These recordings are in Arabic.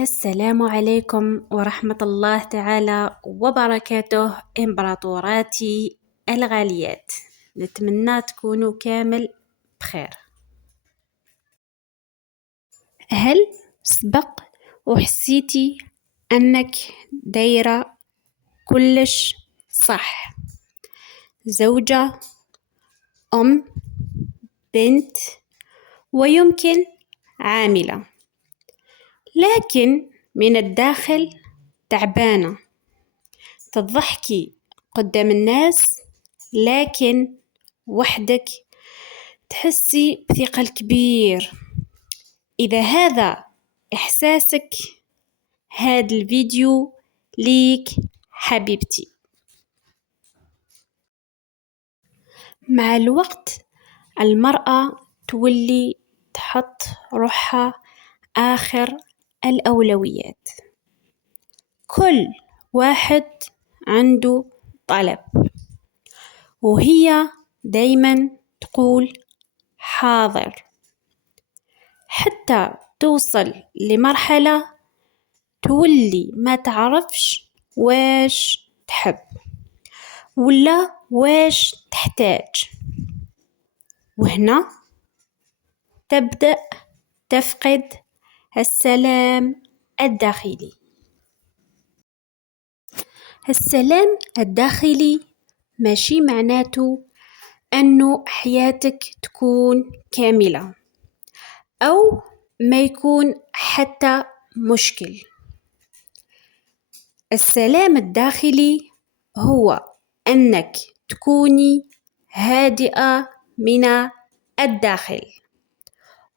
السلام عليكم ورحمة الله تعالى وبركاته إمبراطوراتي الغاليات. نتمنى تكونوا كامل بخير. هل سبق وحسيتي أنك دايرة كلش صح؟ زوجة، أم، بنت، ويمكن عاملة، لكن من الداخل تعبانة. تضحكي قدام الناس لكن وحدك تحسي بثقل كبير. إذا هذا إحساسك، هذا الفيديو ليك حبيبتي. مع الوقت المرأة تولي تحط روحها آخر الأولويات. كل واحد عنده طلب وهي دايما تقول حاضر، حتى توصل لمرحلة تولي ما تعرفش واش تحب ولا واش تحتاج. وهنا تبدأ تفقد السلام الداخلي. السلام الداخلي ماشي معناته أنه حياتك تكون كاملة أو ما يكون حتى مشكل. السلام الداخلي هو أنك تكوني هادئة من الداخل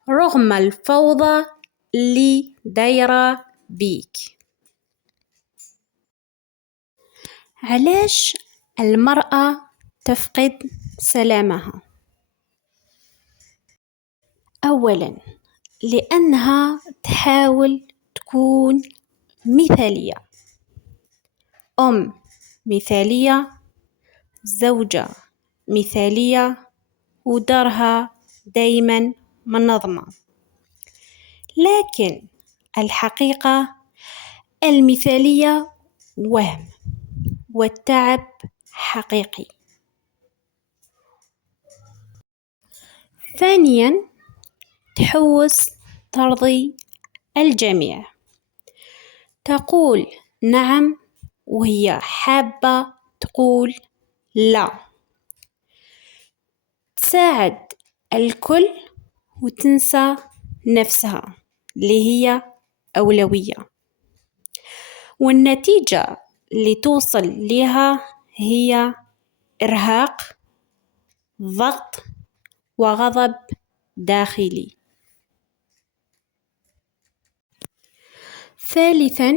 رغم الفوضى اللي دايرة بيك. علاش المرأة تفقد سلامها؟ أولاً لأنها تحاول تكون مثالية، أم مثالية، زوجة مثالية، ودارها دايماً منظمة. لكن الحقيقة المثالية وهم، والتعب حقيقي. ثانياً تحوس ترضي الجميع، تقول نعم وهي حابة تقول لا، تساعد الكل وتنسى نفسها اللي هي أولوية. والنتيجة اللي توصل لها هي إرهاق، ضغط، وغضب داخلي. ثالثاً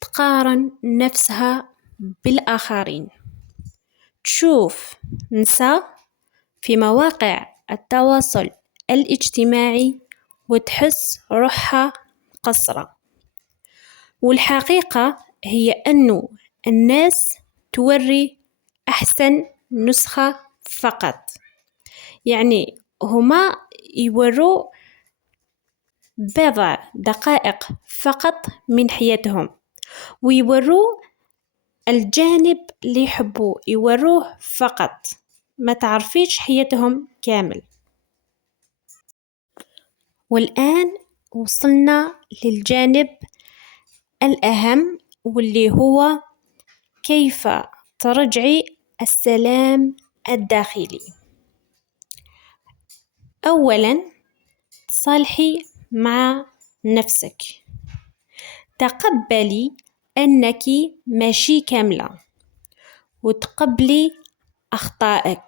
تقارن نفسها بالآخرين، تشوف نساء في مواقع التواصل الاجتماعي وتحس روحها قصرة. والحقيقة هي أنه الناس توري أحسن نسخة فقط، يعني هما يوروا بضع دقائق فقط من حياتهم، ويوروا الجانب اللي يحبوه، يوروه فقط، ما تعرفيش حياتهم كامل. والآن وصلنا للجانب الأهم، واللي هو كيف ترجعي السلام الداخلي. أولاً تصالحي مع نفسك، تقبلي أنك ماشي كاملة وتقبلي أخطائك.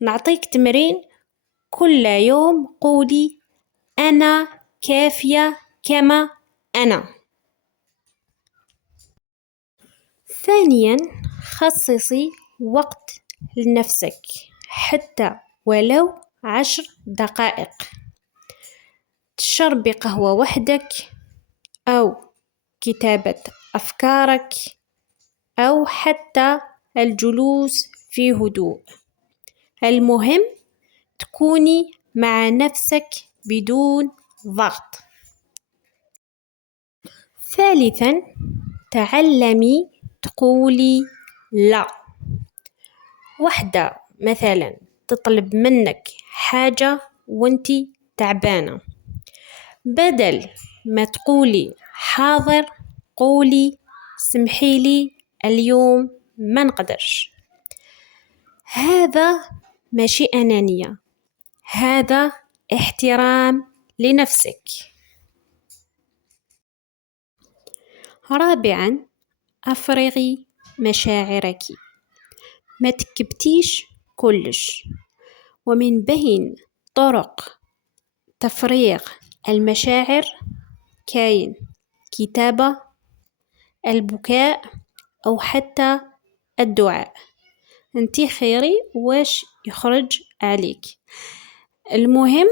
نعطيك تمرين، كل يوم قولي أنا كافية كما أنا. ثانياً خصصي وقت لنفسك حتى ولو 10 دقائق، تشربي قهوة وحدك أو كتابة أفكارك أو حتى الجلوس في هدوء. المهم تكوني مع نفسك بدون ضغط. ثالثا، تعلمي تقولي لا. وحدة مثلا تطلب منك حاجة وانتي تعبانة، بدل ما تقولي حاضر قولي سمحيلي اليوم ما نقدرش. هذا ماشي أنانية، هذا احترام لنفسك. رابعا، أفرغي مشاعرك، ما تكبتيش كلش. ومن بين طرق تفريغ المشاعر كاين كتابة، البكاء، أو حتى الدعاء. انتي خيري واش يخرج عليك، المهم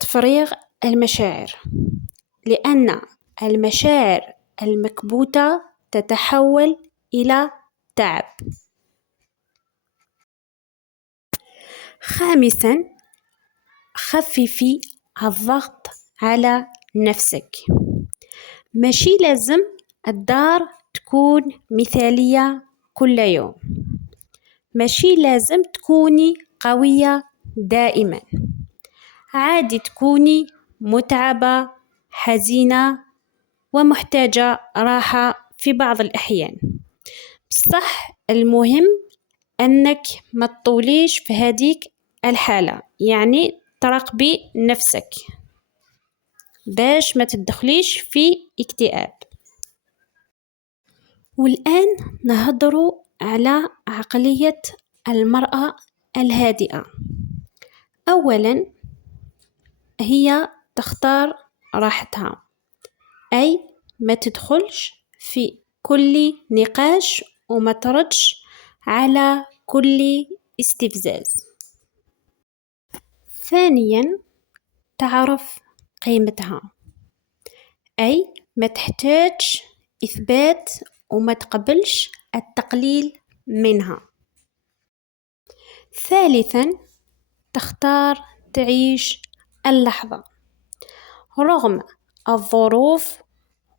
تفريغ المشاعر، لأن المشاعر المكبوتة تتحول إلى تعب. خامسا، خففي الضغط على نفسك. ماشي لازم الدار تكون مثالية كل يوم، ماشي لازم تكوني قوية دائما، عادي تكوني متعبة، حزينة، ومحتاجة راحة في بعض الأحيان. بصح المهم أنك ما تطوليش في هذيك الحالة، يعني تراقبي نفسك باش ما تدخليش في اكتئاب. والآن نهضروا على عقلية المرأة الهادئة. أولا، هي تختار راحتها، أي ما تدخلش في كل نقاش وما تردش على كل استفزاز. ثانيا، تعرف قيمتها، أي ما تحتاج إثبات وما تقبلش التقليل منها. ثالثا، تختار تعيش اللحظة رغم الظروف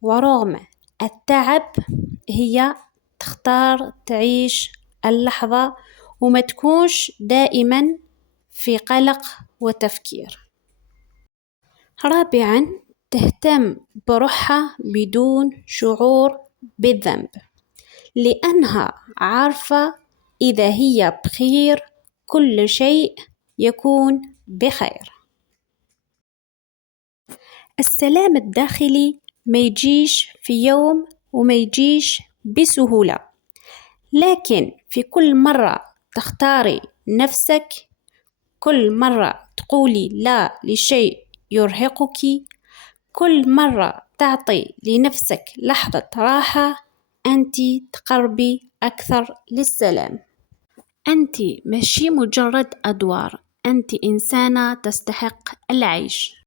ورغم التعب، هي تختار تعيش اللحظة وما تكونش دائما في قلق وتفكير. رابعا، تهتم بروحها بدون شعور بالذنب، لأنها عارفة إذا هي بخير كل شيء يكون بخير. السلام الداخلي ما يجيش في يوم وما يجيش بسهولة، لكن في كل مرة تختاري نفسك، كل مرة تقولي لا لشيء يرهقك، كل مرة تعطي لنفسك لحظة راحة، أنت تقربي أكثر للسلام. أنت ماشي مجرد أدوار، أنت إنسانة تستحق العيش.